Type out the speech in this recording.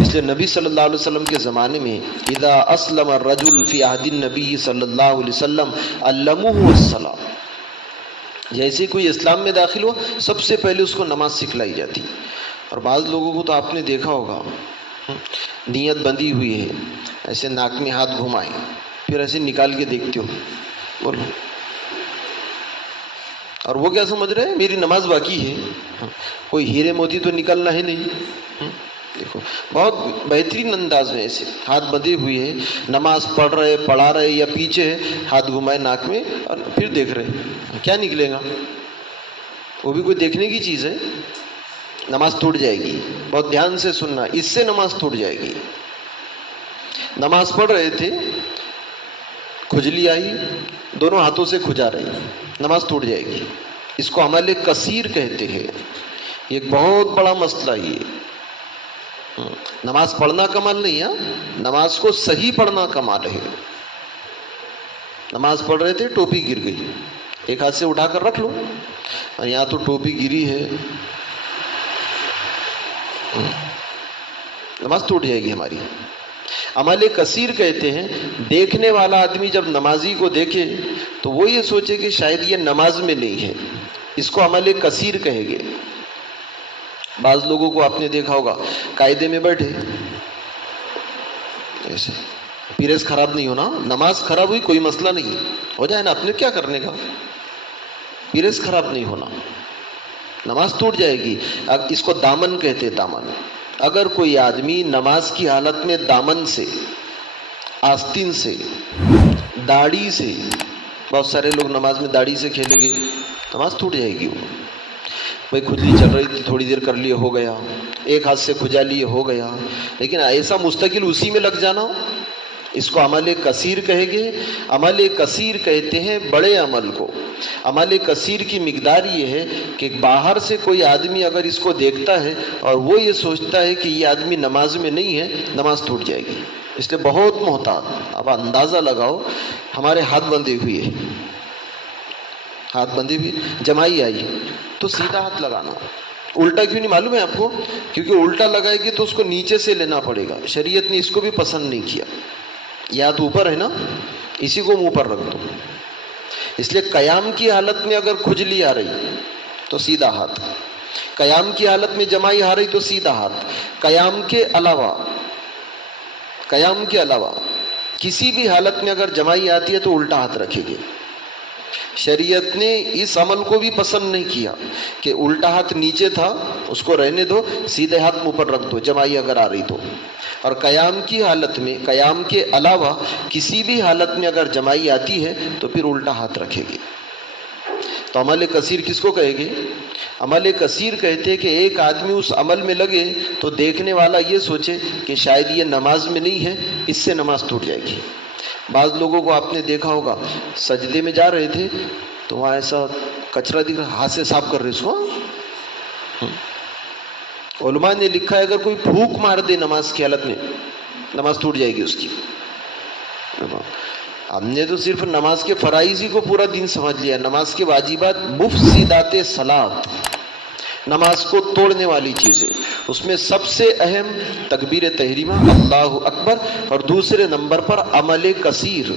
اس لیے نبی صلی اللہ علیہ وسلم کے زمانے میں اذا اسلم الرجل فی عہد النبی صلی اللہ علیہ وسلم علموہ الصلاۃ، جیسے کوئی اسلام میں داخل ہوا سب سے پہلے اس کو نماز سکھلائی جاتی. اور بعض لوگوں کو تو آپ نے دیکھا ہوگا نیت بندھی ہوئی ہے، ایسے ناک میں ہاتھ گھمائے پھر ایسے نکال کے دیکھتے ہو بولو، اور وہ کیا سمجھ رہے ہیں میری نماز باقی ہے، کوئی ہیرے موتی تو نکلنا ہے نہیں. دیکھو بہت بہترین انداز میں ایسے ہاتھ بندھے ہوئے ہیں، نماز پڑھ رہے پڑھا رہے یا پیچھے ہاتھ گھمائے ناک میں اور پھر دیکھ رہے، کیا نکلے گا؟ وہ بھی کوئی دیکھنے کی چیز ہے. نماز ٹوٹ جائے گی. بہت دھیان سے سننا، اس سے نماز ٹوٹ جائے گی. نماز پڑھ رہے تھے، کھجلی آئی، دونوں ہاتھوں سے کھجا رہی، نماز ٹوٹ جائے گی. اس کو عمل کثیر کہتے ہیں. یہ ایک بہت بڑا مسئلہ یہ. نماز پڑھنا کمال نہیں ہے، نماز کو صحیح پڑھنا کمال ہے. نماز پڑھ رہے تھے، ٹوپی گر گئی، ایک ہاتھ سے اٹھا کر رکھ لو. اور یہاں تو ٹوپی گری ہے، نماز ٹوٹ جائے گی ہماری. عمل کثیر کہتے ہیں دیکھنے والا آدمی جب نمازی کو دیکھے تو وہ یہ سوچے کہ شاید یہ نماز میں نہیں ہے، اس کو عمل کثیر کہیں گے. بعض لوگوں کو آپ نے دیکھا ہوگا قاعدے میں بیٹھے ایسے، پیرس خراب نہیں ہونا، نماز خراب ہوئی کوئی مسئلہ نہیں، ہو جائے نا، اپنے کیا کرنے کا، پیرس خراب نہیں ہونا، نماز ٹوٹ جائے گی. اب اس کو دامن کہتے، دامن. اگر کوئی آدمی نماز کی حالت میں دامن سے، آستین سے، داڑھی سے، بہت سارے لوگ نماز میں داڑھی سے کھیلیں گے، نماز ٹوٹ جائے گی. وہ بھائی کھجلی چل رہی تھی، تھوڑی دیر کر لیے ہو گیا، ایک ہاتھ سے کھجا لیے ہو گیا، لیکن ایسا مستقل اسی میں لگ جانا، اس کو عمل کثیر کہیں گے. عمل کثیر کہتے ہیں بڑے عمل کو. عمل کثیر کی مقدار یہ ہے کہ باہر سے کوئی آدمی اگر اس کو دیکھتا ہے اور وہ یہ سوچتا ہے کہ یہ آدمی نماز میں نہیں ہے، نماز ٹوٹ جائے گی. اس لیے بہت محتاط. اب اندازہ لگاؤ، ہمارے ہاتھ بندھے ہوئے ہیں، ہاتھ بندھے ہوئے، جمائی آئی تو سیدھا ہاتھ لگانا. الٹا کیوں نہیں معلوم ہے آپ کو؟ کیونکہ الٹا لگائے گی تو اس کو نیچے سے لینا پڑے گا. شریعت نے اس کو بھی پسند نہیں کیا. یہ ہاتھ اوپر ہے نا، اسی کو منہ پر رکھ دو. اس لیے قیام کی حالت میں اگر کھجلی آ رہی تو سیدھا ہاتھ، قیام کی حالت میں جمائی آ رہی تو سیدھا ہاتھ. قیام کے علاوہ کسی بھی حالت میں اگر جمائی آتی ہے تو الٹا ہاتھ رکھے گے. شریعت نے اس عمل کو بھی پسند نہیں کیا کہ الٹا ہاتھ نیچے تھا اس کو رہنے دو، سیدھے ہاتھ منہ پر رکھ دو جمائی اگر آ رہی تو. اور قیام کی حالت میں، قیام کے علاوہ کسی بھی حالت میں اگر جمائی آتی ہے تو پھر الٹا ہاتھ رکھے گی. تو عمل کثیر کس کو کہے گے؟ عمل کثیر کہتے ہیں کہ ایک آدمی اس عمل میں لگے تو دیکھنے والا یہ سوچے کہ شاید یہ نماز میں نہیں ہے، اس سے نماز ٹوٹ جائے گی. بعض لوگوں کو آپ نے دیکھا ہوگا سجدے میں جا رہے تھے تو وہاں ایسا کچرا دکھ رہا، ہاتھ سے صاف کر رہے اس کو. علماء نے لکھا ہے اگر کوئی پھونک مار دے نماز کی حالت میں، نماز ٹوٹ جائے گی اس کی. ہم نے تو صرف نماز کے فرائض ہی کو پورا دین سمجھ لیا. نماز کے واجبات مفسدات صلاۃ، نماز کو توڑنے والی چیزیں. اس میں سب سے اہم تکبیر تحریمہ، اللہ اکبر، اور دوسرے نمبر پر عمل کثیر.